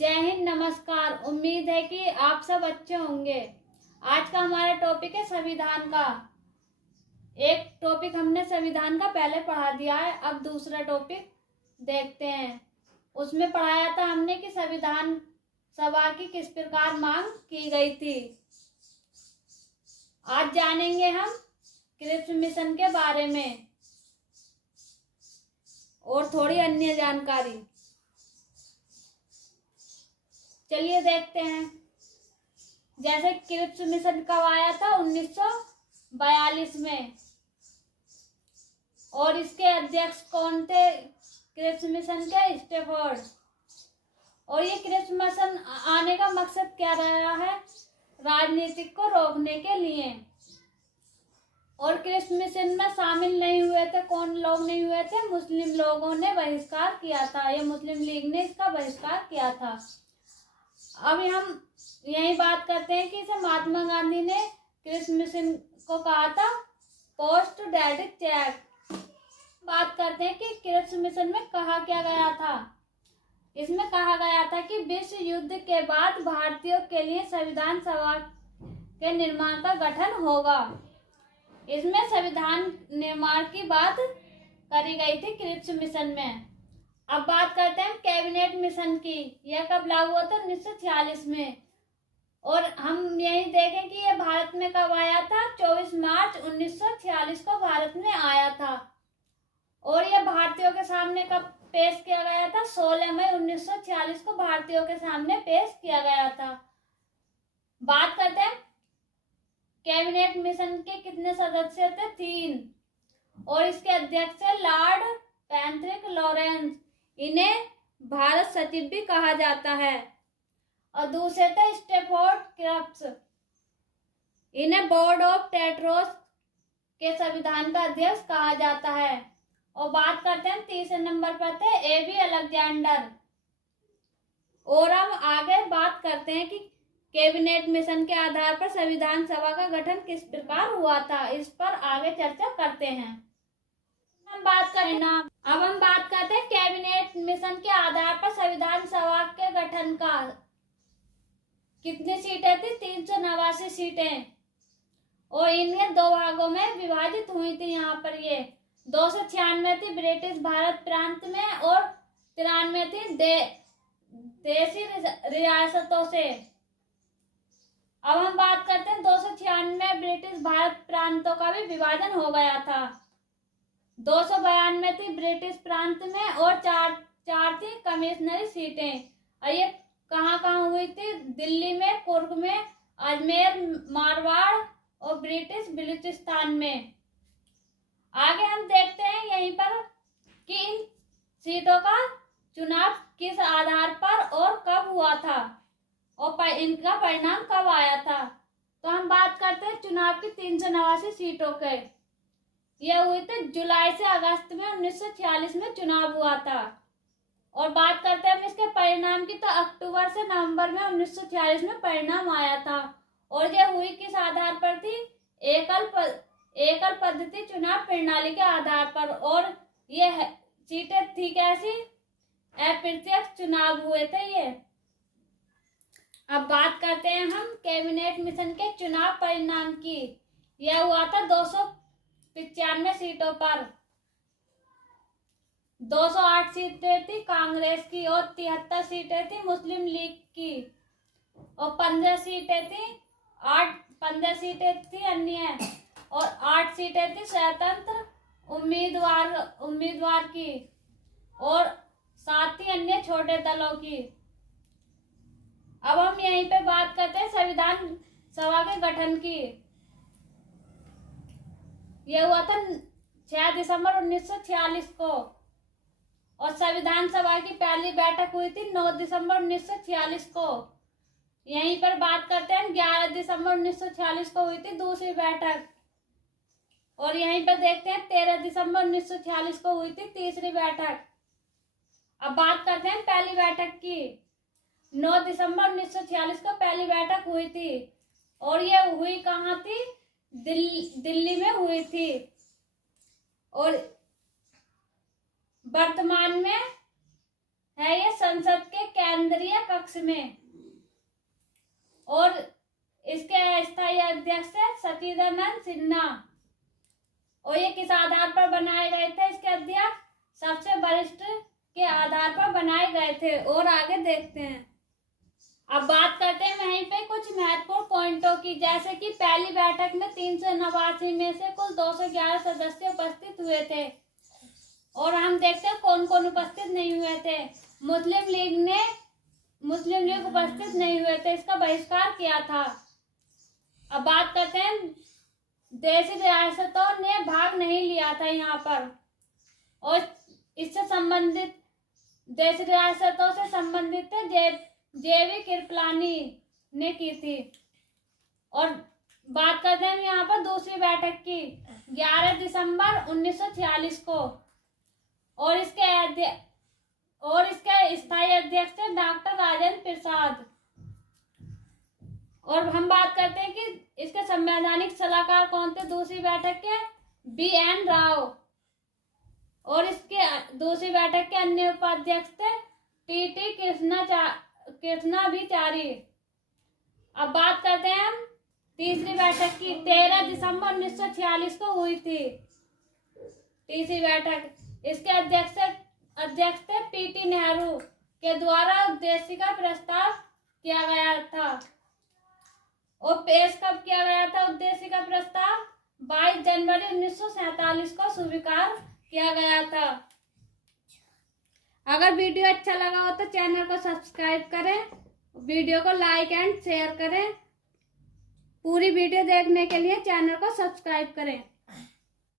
जय हिंद, नमस्कार। उम्मीद है कि आप सब अच्छे होंगे। आज का हमारा टॉपिक है संविधान का। एक टॉपिक हमने संविधान का पहले पढ़ा दिया है, अब दूसरा टॉपिक देखते हैं। उसमें पढ़ाया था हमने कि संविधान सभा की किस प्रकार मांग की गई थी। आज जानेंगे हम क्रिप्स मिशन के बारे में और थोड़ी अन्य जानकारी। चलिए देखते हैं। जैसे क्रिप्स मिशन कब आया था? 1942 में। और इसके अध्यक्ष कौन थे क्रिप्स मिशन के? स्टैफोर्ड। और ये क्रिप्स मिशन आने का मकसद क्या रहा है? राजनीतिक को रोकने के लिए। और क्रिप्स मिशन में शामिल नहीं हुए थे, कौन लोग नहीं हुए थे? मुस्लिम लोगों ने बहिष्कार किया था। ये मुस्लिम लीग ने इसका बहिष्कार किया था। अब हम यही बात करते हैं कि इसे महात्मा गांधी ने क्रिप्स मिशन को कहा था पोस्ट डेडिक चेक। बात करते हैं कि क्रिप्स मिशन में कहा क्या गया था। इसमें कहा गया था कि विश्व युद्ध के बाद भारतीयों के लिए संविधान सभा के निर्माण का गठन होगा। इसमें संविधान निर्माण की बात करी गई थी क्रिप्स मिशन में। अब बात करते हैं कैबिनेट मिशन की। यह कब लागू हुआ था? 1946 में। और हम यही देखें कि यह भारत में कब आया था? 24 मार्च 1946 को भारत में आया था। और यह भारतीयों के सामने कब पेश किया गया था? 16 मई 1946 को भारतीयों के सामने पेश किया गया था। बात करते हैं कैबिनेट मिशन के कितने सदस्य थे? 3। और इसके अध्यक्ष लॉर्ड पैट्रिक लॉरेंस। इन्हें भारत सचिव भी कहा जाता है। और दूसरे थे स्टैफोर्ड क्रिप्स। इन्हें बोर्ड ऑफ ट्रेजरर्स के संविधान का अध्यक्ष कहा जाता है। और बात करते हैं तीसरे नंबर पर थे एबी अलेक्जेंडर। और हम आगे बात करते हैं कि कैबिनेट मिशन के आधार पर संविधान सभा का गठन किस प्रकार हुआ था। इस पर आगे चर्चा करते हैं। अब हम बात करते हैं कैबिनेट मिशन के आधार पर संविधान सभा के गठन का। कितनी सीटें थी? 389 सीटें। और इन्हें 2 भागों में विभाजित हुई थी। यहाँ पर ये 296 थी ब्रिटिश भारत प्रांत में और 93 थी देशी रियासतों से। अब हम बात करते हैं 296 ब्रिटिश भारत प्रांतों का भी विभाजन हो गया था। 292 थी ब्रिटिश प्रांत में और 4 थी कमिश्नरी सीटें। और ये कहाँ कहाँ हुई थी? दिल्ली में, कुर्ग में, अजमेर, मारवाड़ और ब्रिटिश बलूचिस्तान में। आगे हम देखते हैं यहीं पर कि इन सीटों का चुनाव किस आधार पर और कब हुआ था और इनका परिणाम कब आया था। तो हम बात करते हैं चुनाव की 389 सीटों के। यह हुई थी जुलाई से अगस्त में 1946 में चुनाव हुआ था। और बात करते हैं हम इसके परिणाम की, तो अक्टूबर से नवंबर में 1946 में परिणाम आया था। और यह हुई किस आधार पर थी? एकल पद्धति चुनाव प्रणाली के आधार पर। और यह सीटें थी कैसी? अप्रत्यक्ष चुनाव हुए थे ये। अब बात करते हैं हम कैबिनेट मिशन के चुनाव परिणाम की। यह हुआ था 295 सीटों पर। 208 सीटें थी कांग्रेस की और 73 सीटें थी मुस्लिम लीग की। और 15 सीटें थी अन्य। और 8 सीटें थी स्वतंत्र उम्मीदवार की और 7 थी अन्य छोटे दलों की। अब हम यहीं पे बात करते हैं संविधान सभा के गठन की। यह हुआ था 6 दिसंबर 1946 को। और संविधान सभा की पहली बैठक हुई थी 9 दिसंबर 1946 को। यहीं पर बात करते हैं 11 दिसंबर 1946 को हुई थी दूसरी बैठक। और यहीं पर देखते हैं 13 दिसंबर 1946 को हुई थी तीसरी बैठक। अब बात करते हैं पहली बैठक की। 9 दिसंबर 1946 को पहली बैठक हुई थी। और यह हुई कहाँ थी? दिल्ली में हुई थी। और वर्तमान में है ये संसद के केंद्रीय कक्ष में, और इसके अस्थायी अध्यक्ष है सचिदानंद सिन्हा। और ये किस आधार पर बनाए गए थे इसके अध्यक्ष? सबसे वरिष्ठ के आधार पर बनाए गए थे। और आगे देखते हैं। अब बात करते हैं वहीं पे कुछ महत्वपूर्ण पॉइंटों की, जैसे कि पहली बैठक में 389 में से कुल 211 सदस्य उपस्थित हुए थे। और हम देखते हैं कौन कौन उपस्थित नहीं हुए थे। मुस्लिम लीग उपस्थित नहीं हुए थे, इसका बहिष्कार किया था। अब बात करते हैं देशी रियासतों ने भाग नहीं लिया था यहाँ पर, और इससे संबंधित देशी रियासतों से संबंधित जेवी कृपलानी ने की थी। और बात करते हैं यहाँ पर दूसरी बैठक की 11 दिसंबर 1946 को, और इसके स्थायी अध्यक्ष थे डॉक्टर राजेंद्र प्रसाद। और हम बात करते हैं कि इसके संवैधानिक सलाहकार कौन थे दूसरी बैठक के? BN राव। और इसके दूसरी बैठक के अन्य उपाध्यक्ष थे TT कृष्णाभिचारी। अब बात करते हैं हम तीसरी बैठक की 13 दिसंबर 1946 को हुई थी तीसरी बैठक। इसके अध्यक्ष थे PT नेहरू के द्वारा उद्देश्य का प्रस्ताव किया गया था। और पेश कब किया गया था उद्देश्य का प्रस्ताव? 22 जनवरी 1947 को स्वीकार किया गया था। अगर वीडियो अच्छा लगा हो तो चैनल को सब्सक्राइब करें, वीडियो को लाइक एंड शेयर करें। पूरी वीडियो देखने के लिए चैनल को सब्सक्राइब करें।